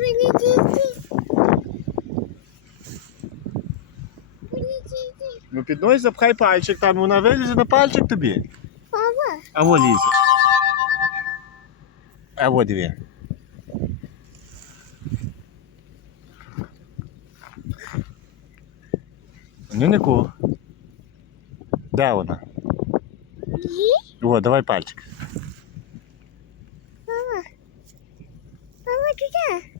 полетите. Полетите. Ну піднось, запхай пальчик, там вона вилізе на пальчик тобі. Папа, А во лізе. А во дві. Ну не ку. Де вона? и О, давай пальчик. папа. Папа, туда.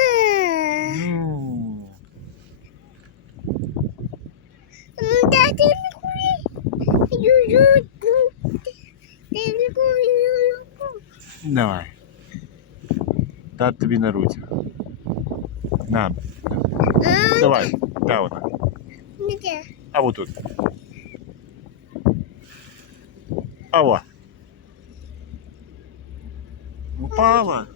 Давай. Дати тобі на руці. На. Давай. Вона? где? А вот тут. А во. Упала.